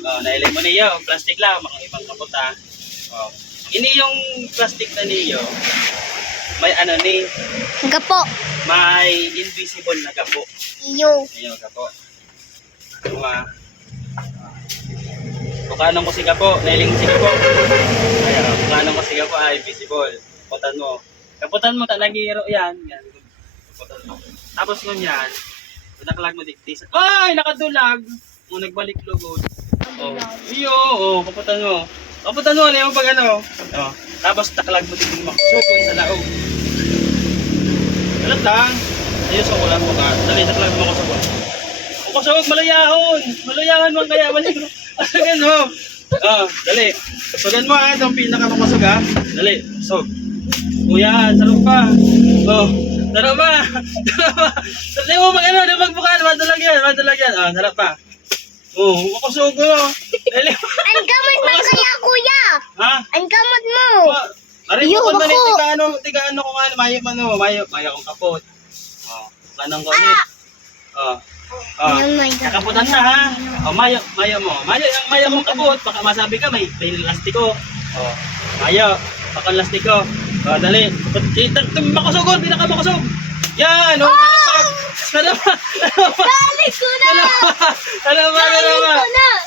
Nailay mo niyo. Plastic lang, mga ibang kaputa. Oh. Ini yung plastic na niyo. May ano ni, Gapo. may invisible na gapo. Iyo. Ayun, gapo. Kuma. Bukanong ko si gapo, nailing si gapo. Ayun, bukanong ko si gapo ay invisible. Kaputan mo. Kaputan mo, talagiro yan. Yan. Kaputan mo. Tapos nun yan, naklag mo diktis. Ay, nakadulag. O, nagbalik lugod. Oh. Iyo, kaputan mo. Kaputan mo, ano yung pag ano. Oh. Tapos taklag mo diktis mo. Sukon sa laog. Alat lang. Ayos ko lang mo ka. Dali, taklag mo ko sa buwan. O kusog, malayahon. Malayahon mo kaya. Balik mo. Asagan mo. Dali. Sugan mo ha. Itong pinakamakasog ha. Dali, sug. Kuya, sarap pa. Sarap pa. Dali mo mag ano, magbukaan. Madalag yan. Sarap pa. Makusog ko. Dali. Ang gamot mo kaya, kuya. Ha? Ang gamot mo. Aray mo Yo, kung mali, bako. tiga ano ko nga, mayo kong kapot. Kanang ko ulit. Oh my God. Kakaputan na ha. Mayo mo. Mayo mong kapot, baka masabi ka, may lastiko. Mayo, baka lastiko. Dali. Makusugod, pinakamakasug. Yan, Sarap pa. Balik ko na. Sarap pa.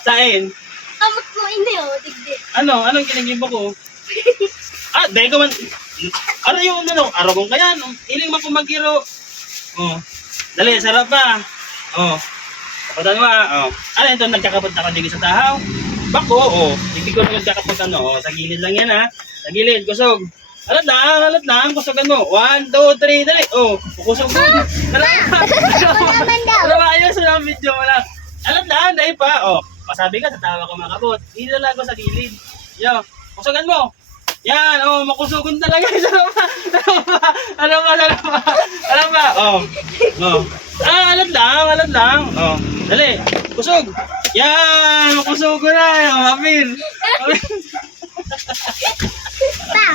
Sain? Kamot mo ini, digdig. Anong kinagibo ko? Dahil ko man, ano yung aragong kaya, iling mo kung magkiro. Dali, sarap pa. Kaputan mo Ano ito, nagkakapunta ka dito sa tahaw? Bako, hindi ko nagkakapunta sa gilid lang yan ha. Sa gilid, kusog. Alat lang, kusogan mo. 1, 2, 3, dali. Kusog mo. Ano ba, ayos na ang video mo lang. Alat lang, dahil pa. Masabi ka, sa tawa ko makabot. Hindi na lang ko sa gilid. Yo, kusogan mo. Yan, makusugon talaga. Alam ba? Alat lang. Dali, kusog. Yan, makusugon na. Mapir. Pa.